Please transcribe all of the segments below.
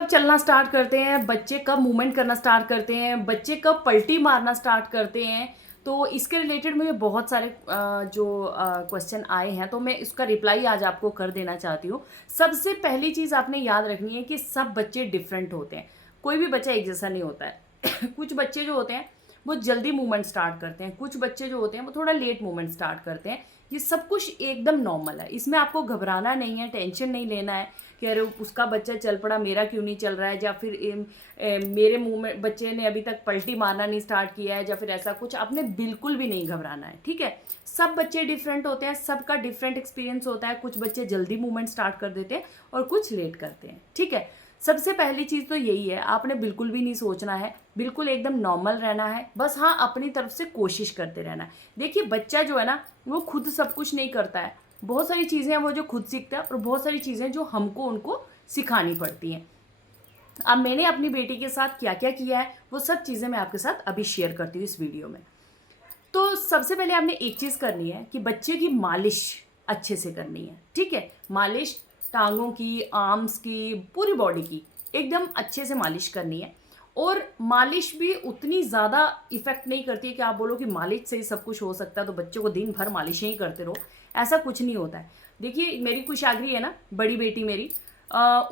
कब चलना स्टार्ट करते हैं, बच्चे कब मूवमेंट करना स्टार्ट करते हैं, बच्चे कब पलटी मारना स्टार्ट करते हैं। तो इसके रिलेटेड मुझे बहुत सारे जो क्वेश्चन आए हैं, तो मैं इसका रिप्लाई आज आपको कर देना चाहती हूँ। सबसे पहली चीज़ आपने याद रखनी है कि सब बच्चे डिफरेंट होते हैं, कोई भी बच्चा एक जैसा नहीं होता है। कुछ बच्चे जो होते हैं वो जल्दी मूवमेंट स्टार्ट करते हैं, कुछ बच्चे जो होते हैं वो थोड़ा लेट मूवमेंट स्टार्ट करते हैं। ये सब कुछ एकदम नॉर्मल है, इसमें आपको घबराना नहीं है, टेंशन नहीं लेना है कि अरे उसका बच्चा चल पड़ा, मेरा क्यों नहीं चल रहा है, या फिर मेरे मुंह में बच्चे ने अभी तक पलटी मारना नहीं स्टार्ट किया है, या फिर ऐसा कुछ आपने बिल्कुल भी नहीं घबराना है। ठीक है, सब बच्चे डिफरेंट होते हैं, सबका डिफरेंट एक्सपीरियंस होता है। कुछ बच्चे जल्दी मूवमेंट स्टार्ट कर देते हैं और कुछ लेट करते हैं। ठीक है, सबसे पहली चीज़ तो यही है, आपने बिल्कुल भी नहीं सोचना है, बिल्कुल एकदम नॉर्मल रहना है। बस हाँ, अपनी तरफ से कोशिश करते रहना है। देखिए, बच्चा जो है ना वो खुद सब कुछ नहीं करता है, बहुत सारी चीज़ें हैं वो जो खुद सीखता है, और बहुत सारी चीज़ें जो हमको उनको सिखानी पड़ती हैं। अब मैंने अपनी बेटी के साथ क्या क्या किया है वो सब चीज़ें मैं आपके साथ अभी शेयर करती हूँ इस वीडियो में। तो सबसे पहले आपने एक चीज़ करनी है कि बच्चे की मालिश अच्छे से करनी है। ठीक है, मालिश टांगों की, आर्म्स की, पूरी बॉडी की एकदम अच्छे से मालिश करनी है। और मालिश भी उतनी ज़्यादा इफ़ेक्ट नहीं करती है कि आप बोलो कि मालिश से ही सब कुछ हो सकता है तो बच्चों को दिन भर मालिशें ही करते रहो, ऐसा कुछ नहीं होता है। देखिए, मेरी कुशाग्री है ना, बड़ी बेटी मेरी,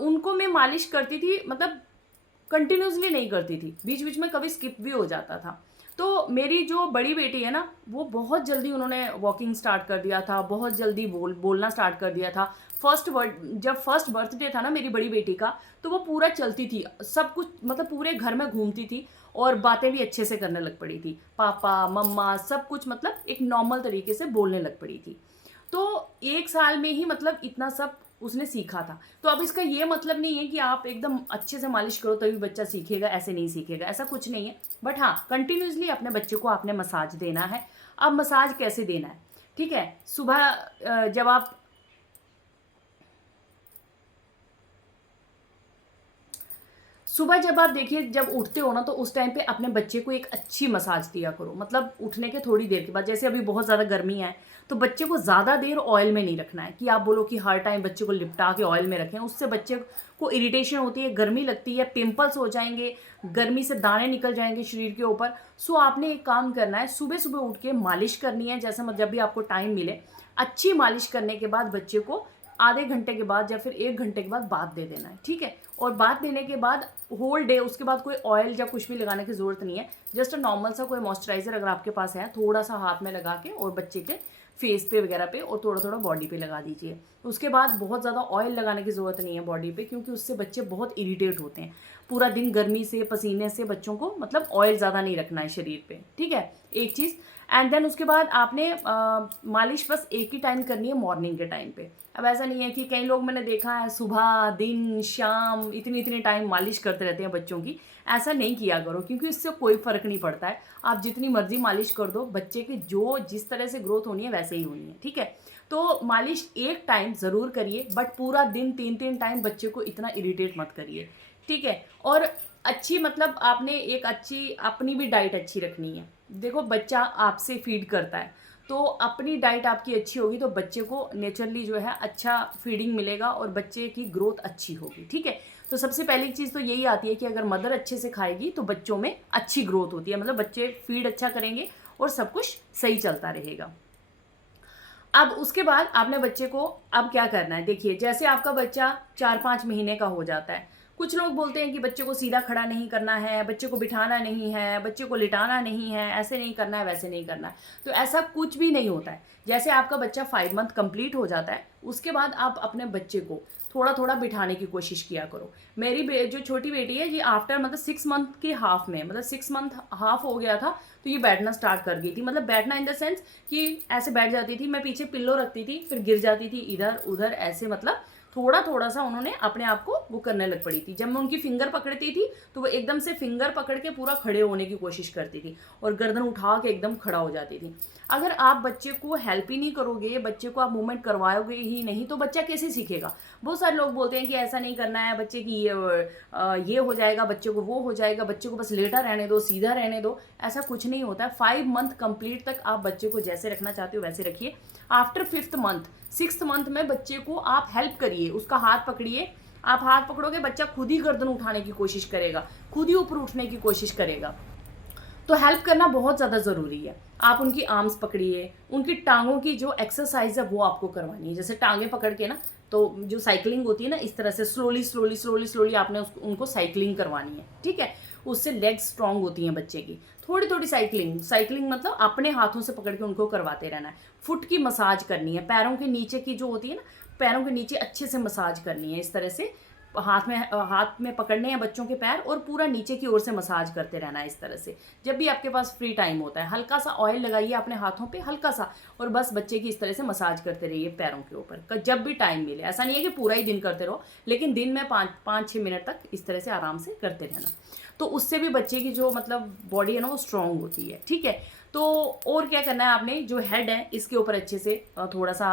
उनको मैं मालिश करती थी, मतलब कंटिन्यूसली नहीं करती थी, बीच बीच में कभी स्किप भी हो जाता था। तो मेरी जो बड़ी बेटी है ना, वो बहुत जल्दी उन्होंने वॉकिंग स्टार्ट कर दिया था, बहुत जल्दी बोलना स्टार्ट कर दिया था। जब फर्स्ट बर्थडे था ना मेरी बड़ी बेटी का, तो वो पूरा चलती थी, सब कुछ मतलब पूरे घर में घूमती थी, और बातें भी अच्छे से करने लग पड़ी थी, पापा मम्मा सब कुछ, मतलब एक नॉर्मल तरीके से बोलने लग पड़ी थी। तो 1 साल में ही मतलब इतना सब उसने सीखा था। तो अब इसका ये मतलब नहीं है कि आप एकदम अच्छे से मालिश करो तभी बच्चा सीखेगा, ऐसे नहीं सीखेगा, ऐसा कुछ नहीं है। बट हाँ, कंटिन्यूसली अपने बच्चे को आपने मसाज देना है। अब मसाज कैसे देना है? ठीक है, सुबह जब आप देखिए जब उठते हो ना, तो उस टाइम पे अपने बच्चे को एक अच्छी मसाज दिया करो। मतलब उठने के थोड़ी देर के बाद, जैसे अभी बहुत ज़्यादा गर्मी है, तो बच्चे को ज़्यादा देर ऑयल में नहीं रखना है कि आप बोलो कि हर टाइम बच्चे को लिपटा के ऑयल में रखें, उससे बच्चे को इरिटेशन होती है, गर्मी लगती है, पिंपल्स हो जाएंगे, गर्मी से दाने निकल जाएंगे शरीर के ऊपर। सो आपने एक काम करना है, सुबह सुबह उठ के मालिश करनी है, जैसे जब भी आपको टाइम मिले। अच्छी मालिश करने के बाद बच्चे को आधे घंटे के बाद या फिर 1 घंटे के बाद बाथ दे देना है। ठीक है, और बाथ देने के बाद होल डे उसके बाद कोई ऑयल या कुछ भी लगाने की ज़रूरत नहीं है। जस्ट नॉर्मल सा कोई मॉइस्चराइज़र अगर आपके पास है, थोड़ा सा हाथ में लगा के और बच्चे के फेस पे वगैरह पे और थोड़ा थोड़ा बॉडी पे लगा दीजिए। उसके बाद बहुत ज़्यादा ऑयल लगाने की ज़रूरत नहीं है बॉडी पे, क्योंकि उससे बच्चे बहुत इरिटेट होते हैं। पूरा दिन गर्मी से पसीने से बच्चों को मतलब ऑयल ज़्यादा नहीं रखना है शरीर पे। ठीक है, एक चीज़। एंड देन उसके बाद आपने मालिश बस एक ही टाइम करनी है, मॉर्निंग के टाइम पे। अब ऐसा नहीं है कि कई लोग मैंने देखा है सुबह दिन शाम इतनी इतनी टाइम मालिश करते रहते हैं बच्चों की। ऐसा नहीं किया करो, क्योंकि इससे कोई फ़र्क नहीं पड़ता है। आप जितनी मर्जी मालिश कर दो, बच्चे की जो जिस तरह से ग्रोथ होनी है वैसे ही होनी है। ठीक है, तो मालिश एक टाइम ज़रूर करिए, बट पूरा दिन 3-3 टाइम बच्चे को इतना इरिटेट मत करिए। ठीक है, और अच्छी मतलब आपने एक अच्छी अपनी भी डाइट अच्छी रखनी है। देखो, बच्चा आपसे फीड करता है, तो अपनी डाइट आपकी अच्छी होगी तो बच्चे को नेचुरली जो है अच्छा फीडिंग मिलेगा और बच्चे की ग्रोथ अच्छी होगी। ठीक है, तो सबसे पहली चीज़ तो यही आती है कि अगर मदर अच्छे से खाएगी तो बच्चों में अच्छी ग्रोथ होती है, मतलब बच्चे फीड अच्छा करेंगे और सब कुछ सही चलता रहेगा। अब उसके बाद आपने बच्चे को अब क्या करना है, देखिए जैसे आपका बच्चा 4-5 महीने का हो जाता है, कुछ लोग बोलते हैं कि बच्चे को सीधा खड़ा नहीं करना है, बच्चे को बिठाना नहीं है, बच्चे को लिटाना नहीं है, ऐसे नहीं करना है, वैसे नहीं करना है। तो ऐसा कुछ भी नहीं होता है। जैसे आपका बच्चा 5 मंथ कंप्लीट हो जाता है, उसके बाद आप अपने बच्चे को थोड़ा थोड़ा बिठाने की कोशिश किया करो। मेरी जो छोटी बेटी है, ये आफ्टर मतलब 6 मंथ के हाफ में, मतलब 6 मंथ हाफ हो गया था तो ये बैठना स्टार्ट कर गई थी। मतलब बैठना इन द सेंस कि ऐसे बैठ जाती थी, मैं पीछे पिल्लो रखती थी, फिर गिर जाती थी इधर उधर, ऐसे मतलब थोड़ा थोड़ा सा उन्होंने अपने आप को वो करने लग पड़ी थी। जब मैं उनकी फिंगर पकड़ती थी तो वो एकदम से फिंगर पकड़ के पूरा खड़े होने की कोशिश करती थी और गर्दन उठा के एकदम खड़ा हो जाती थी। अगर आप बच्चे को हेल्प ही नहीं करोगे, बच्चे को आप मूवमेंट करवाओगे ही नहीं, तो बच्चा कैसे सीखेगा? बहुत सारे लोग बोलते हैं कि ऐसा नहीं करना है, बच्चे की ये हो जाएगा, बच्चे को वो हो जाएगा, बच्चे को बस लेटा रहने दो, सीधा रहने दो। ऐसा कुछ नहीं होता है। 5 मंथ कंप्लीट तक आप बच्चे को जैसे रखना चाहते हो वैसे रखिए। After 5th month 6th month में बच्चे को आप हेल्प करिए, उसका हाथ पकड़िए, आप हाथ पकड़ोगे, बच्चा खुद ही गर्दन उठाने की कोशिश करेगा, खुद ही ऊपर उठने की कोशिश करेगा। तो हेल्प करना बहुत ज़्यादा ज़रूरी है। आप उनकी आर्म्स पकड़िए, उनकी टाँगों की जो एक्सरसाइज़ है वो आपको करवानी है। जैसे टाँगें पकड़ के ना, तो जो साइकिलिंग होती है ना, इस तरह से स्लोली आपने उनको साइकिलिंग करवानी है, ठीक है? उससे लेग्स स्ट्रॉन्ग होती हैं बच्चे की। थोड़ी-थोड़ी साइकिलिंग मतलब अपने हाथों से पकड़ के उनको करवाते रहना है। फुट की मसाज करनी है, पैरों के नीचे की जो होती है ना, पैरों के नीचे अच्छे से मसाज करनी है। इस तरह से हाथ में पकड़ने हैं बच्चों के पैर और पूरा नीचे की ओर से मसाज करते रहना है इस तरह से। जब भी आपके पास फ्री टाइम होता है, हल्का सा ऑयल लगाइए अपने हाथों पे, हल्का सा, और बस बच्चे की इस तरह से मसाज करते रहिए पैरों के ऊपर, जब भी टाइम मिले। ऐसा नहीं है कि पूरा ही दिन करते रहो, लेकिन दिन में 5-6 मिनट तक इस तरह से आराम से करते रहना। तो उससे भी बच्चे की जो मतलब बॉडी है ना, वो स्ट्रांग होती है, ठीक है? तो और क्या करना है आपने, जो हेड है इसके ऊपर अच्छे से थोड़ा सा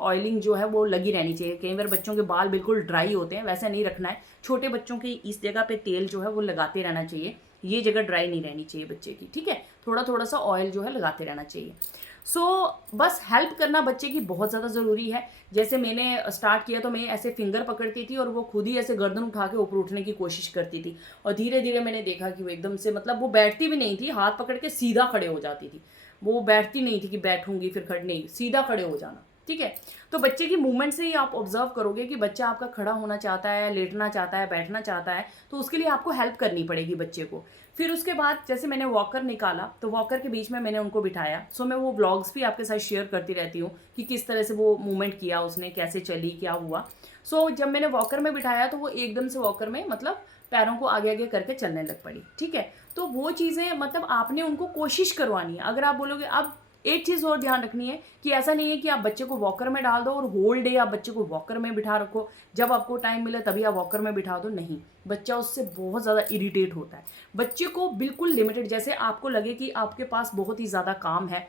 ऑयलिंग जो है वो लगी रहनी चाहिए। कई बार बच्चों के बाल बिल्कुल ड्राई होते हैं, वैसा नहीं रखना है। छोटे बच्चों की इस जगह पे तेल जो है वो लगाते रहना चाहिए, ये जगह ड्राई नहीं रहनी चाहिए बच्चे की, ठीक है? थोड़ा थोड़ा सा ऑयल जो है लगाते रहना चाहिए। सो बस हेल्प करना बच्चे की बहुत ज़्यादा ज़रूरी है। जैसे मैंने स्टार्ट किया तो मैं ऐसे फिंगर पकड़ती थी और वो खुद ही ऐसे गर्दन उठा के ऊपर उठने की कोशिश करती थी, और धीरे धीरे मैंने देखा कि वो एकदम से मतलब वो बैठती भी नहीं थी, हाथ पकड़ के सीधा खड़े हो जाती थी। वो बैठती नहीं थी कि बैठूंगी फिर खड़े, नहीं, सीधा खड़े हो जाना, ठीक है? तो बच्चे की मूवमेंट से ही आप ऑब्जर्व करोगे कि बच्चा आपका खड़ा होना चाहता है, लेटना चाहता है, बैठना चाहता है, तो उसके लिए आपको हेल्प करनी पड़ेगी बच्चे को। फिर उसके बाद जैसे मैंने वॉकर निकाला तो वॉकर के बीच में मैंने उनको बिठाया। सो मैं वो व्लॉग्स भी आपके साथ शेयर करती रहती हूँ कि किस तरह से वो मूवमेंट किया उसने, कैसे चली, क्या हुआ। सो जब मैंने वॉकर में बिठाया तो वो एकदम से वॉकर में मतलब पैरों को आगे आगे करके चलने लग पड़ी, ठीक है? तो वो चीज़ें मतलब आपने उनको कोशिश करवानी है। अगर आप बोलोगे, अब एक चीज़ और ध्यान रखनी है कि ऐसा नहीं है कि आप बच्चे को वॉकर में डाल दो और होल डे आप बच्चे को वॉकर में बिठा रखो, जब आपको टाइम मिले तभी आप वॉकर में बिठा दो। नहीं, बच्चा उससे बहुत ज़्यादा इरिटेट होता है। बच्चे को बिल्कुल लिमिटेड, जैसे आपको लगे कि आपके पास बहुत ही ज़्यादा काम है,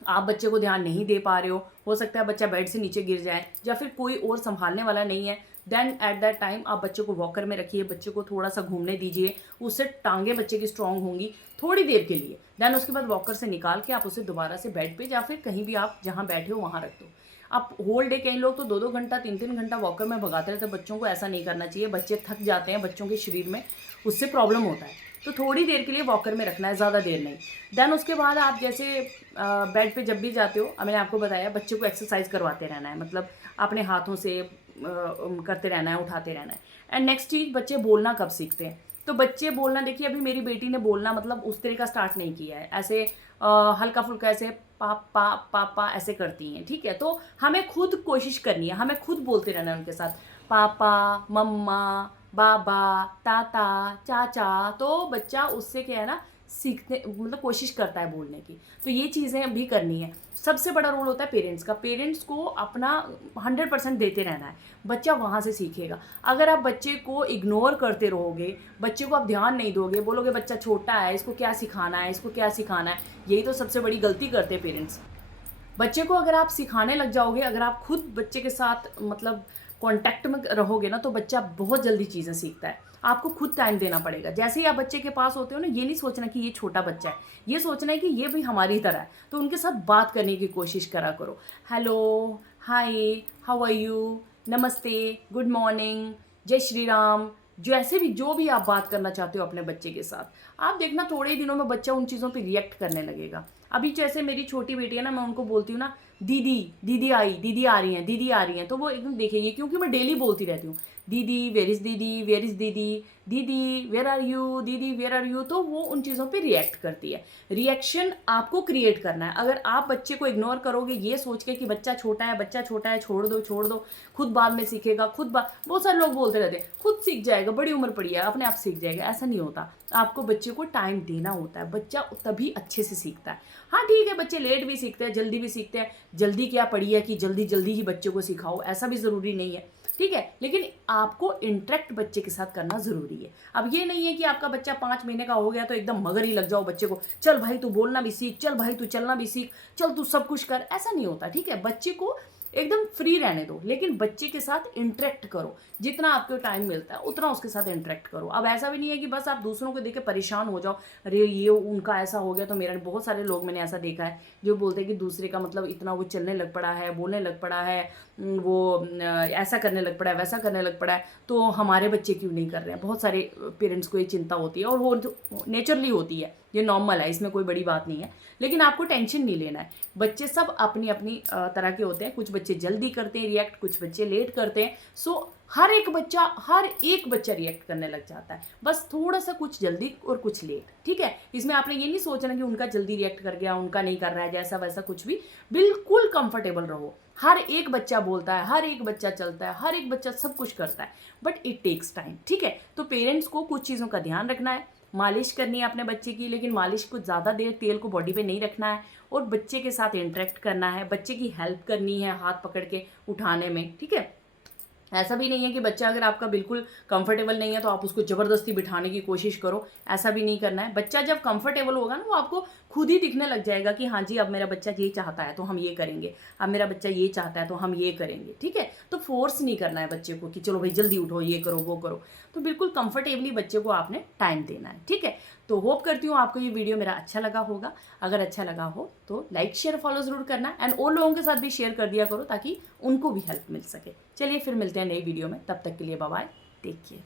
आप बच्चे को ध्यान नहीं दे पा रहे हो सकता है बच्चा बेड से नीचे गिर जाए या फिर कोई और संभालने वाला नहीं है, देन एट दैट टाइम आप बच्चे को वॉकर में रखिए, बच्चे को थोड़ा सा घूमने दीजिए, उससे टांगे बच्चे की स्ट्रांग होंगी थोड़ी देर के लिए। देन उसके बाद वॉकर से निकाल के आप उसे दोबारा से बेड पे या फिर कहीं भी आप जहाँ बैठे हो वहाँ रख दो। आप होल डे, कई लोग तो 2-2 घंटा 3-3 घंटा वॉकर में भगाते रहते हैं बच्चों को, ऐसा नहीं करना चाहिए। बच्चे थक जाते हैं, बच्चों के शरीर में उससे प्रॉब्लम होता है। तो थोड़ी देर के लिए वॉकर में रखना है, ज़्यादा देर नहीं। देन उसके बाद आप जैसे बेड पे जब भी जाते हो, मैंने आपको बताया बच्चे को एक्सरसाइज करवाते रहना है, मतलब अपने हाथों से करते रहना है, उठाते रहना है। एंड नेक्स्ट चीज़, बच्चे बोलना कब सीखते हैं? तो बच्चे बोलना, देखिए अभी मेरी बेटी ने बोलना मतलब उस तरह का स्टार्ट नहीं किया है, ऐसे हल्का फुल्का ऐसे पापा पापा ऐसे करती हैं, ठीक है? तो हमें खुद कोशिश करनी है, हमें खुद बोलते रहना है उनके साथ, पापा, मम्मा, बाबा, ताता, चाचा। तो बच्चा उससे क्या है ना, सीखने मतलब कोशिश करता है बोलने की। तो ये चीज़ें भी करनी है। सबसे बड़ा रोल होता है पेरेंट्स का। पेरेंट्स को अपना 100% देते रहना है, बच्चा वहाँ से सीखेगा। अगर आप बच्चे को इग्नोर करते रहोगे, बच्चे को आप ध्यान नहीं दोगे, बोलोगे बच्चा छोटा है, इसको क्या सिखाना है, इसको क्या सिखाना है, यही तो सबसे बड़ी गलती करते हैं पेरेंट्स। बच्चे को अगर आप सिखाने लग जाओगे, अगर आप खुद बच्चे के साथ मतलब कांटेक्ट में रहोगे ना, तो बच्चा बहुत जल्दी चीज़ें सीखता है। आपको खुद टाइम देना पड़ेगा। जैसे ही आप बच्चे के पास होते हो ना, ये नहीं सोचना कि ये छोटा बच्चा है, ये सोचना है कि ये भी हमारी तरह है। तो उनके साथ बात करने की कोशिश करा करो। Hello, hi, how are you, नमस्ते, गुड मॉर्निंग, जय श्री राम, जैसे भी जो भी आप बात करना चाहते हो अपने बच्चे के साथ, आप देखना थोड़े ही दिनों में बच्चा उन चीज़ों पे रिएक्ट करने लगेगा। अभी जैसे मेरी छोटी बेटी है ना, मैं उनको बोलती हूँ ना, दीदी दीदी आई, दीदी आ रही हैं, दीदी आ रही हैं, तो वो एकदम देखेंगे, क्योंकि मैं डेली बोलती रहती हूँ, दीदी वेयर इज़ दीदी, वेयर इज़ दीदी, दीदी वेयर आर यू, दीदी वेयर आर यू। तो वो उन चीज़ों पे रिएक्ट करती है। रिएक्शन आपको क्रिएट करना है। अगर आप बच्चे को इग्नोर करोगे ये सोच के कि बच्चा छोटा है, बच्चा छोटा है, छोड़ दो, खुद बाद में सीखेगा, बहुत सारे लोग बोलते रहते हैं खुद सीख जाएगा, बड़ी उम्र पड़ी है, अपने आप सीख जाएगा। ऐसा नहीं होता। आपको बच्चे को टाइम देना होता है, बच्चा तभी अच्छे से सीखता है। हाँ ठीक है, बच्चे लेट भी सीखते हैं, जल्दी भी सीखते हैं। जल्दी क्या पड़ी है कि जल्दी जल्दी ही बच्चे को सिखाओ, ऐसा भी ज़रूरी नहीं है, ठीक है? लेकिन आपको इंटरेक्ट बच्चे के साथ करना ज़रूरी है। अब ये नहीं है कि आपका बच्चा 5 महीने का हो गया तो एकदम मगर ही लग जाओ बच्चे को, चल भाई तू बोलना भी सीख, चल भाई तू चलना भी सीख, चल तू सब कुछ कर, ऐसा नहीं होता, ठीक है? बच्चे को एकदम फ्री रहने दो, लेकिन बच्चे के साथ इंटरेक्ट करो। जितना आपको टाइम मिलता है उतना उसके साथ इंटरेक्ट करो। अब ऐसा भी नहीं है कि बस आप दूसरों को देख के परेशान हो जाओ, अरे ये उनका ऐसा हो गया तो मेरा। बहुत सारे लोग मैंने ऐसा देखा है जो बोलते हैं कि दूसरे का मतलब इतना वो चलने लग पड़ा है, बोलने लग पड़ा है, ऐसा करने लग पड़ा है, वैसा करने लग पड़ा है, तो हमारे बच्चे क्यों नहीं कर रहे हैं। बहुत सारे पेरेंट्स को ये चिंता होती है, और वो नेचुरली होती है, ये नॉर्मल है, इसमें कोई बड़ी बात नहीं है। लेकिन आपको टेंशन नहीं लेना है। बच्चे सब अपनी अपनी तरह के होते हैं। कुछ बच्चे जल्दी करते हैं रिएक्ट, कुछ बच्चे लेट करते हैं। सो हर एक बच्चा रिएक्ट करने लग जाता है, बस थोड़ा सा कुछ जल्दी और कुछ लेट, ठीक है। इसमें आपने ये नहीं सोचना कि उनका जल्दी रिएक्ट कर गया, उनका नहीं कर रहा है, जैसा वैसा कुछ भी। बिल्कुल कंफर्टेबल रहो। हर एक बच्चा बोलता है, हर एक बच्चा चलता है, हर एक बच्चा सब कुछ करता है, बट इट टेक्स टाइम, ठीक है। तो पेरेंट्स को कुछ चीज़ों का ध्यान रखना है। मालिश करनी है अपने बच्चे की, लेकिन मालिश को ज़्यादा देर तेल को बॉडी पे नहीं रखना है, और बच्चे के साथ इंटरेक्ट करना है, बच्चे की हेल्प करनी है हाथ पकड़ के उठाने में, ठीक है। ऐसा भी नहीं है कि बच्चा अगर आपका बिल्कुल कंफर्टेबल नहीं है तो आप उसको ज़बरदस्ती बिठाने की कोशिश करो, ऐसा भी नहीं करना है। बच्चा जब कंफर्टेबल होगा ना, वो आपको खुद ही दिखने लग जाएगा कि हाँ जी, अब मेरा बच्चा ये चाहता है तो हम ये करेंगे, अब मेरा बच्चा ये चाहता है तो हम ये करेंगे, ठीक है। तो फोर्स नहीं करना है बच्चे को कि चलो भाई जल्दी उठो, ये करो, वो करो। तो बिल्कुल कंफर्टेबली बच्चे को आपने टाइम देना है, ठीक है। तो होप करती हूँ आपको ये वीडियो मेरा अच्छा लगा होगा। अगर अच्छा लगा हो तो लाइक शेयर फॉलो ज़रूर करना, एंड और लोगों के साथ भी शेयर कर दिया करो ताकि उनको भी हेल्प मिल सके। चलिए फिर मिलते हैं नई वीडियो में, तब तक के लिए बाय बाय, टेक केयर।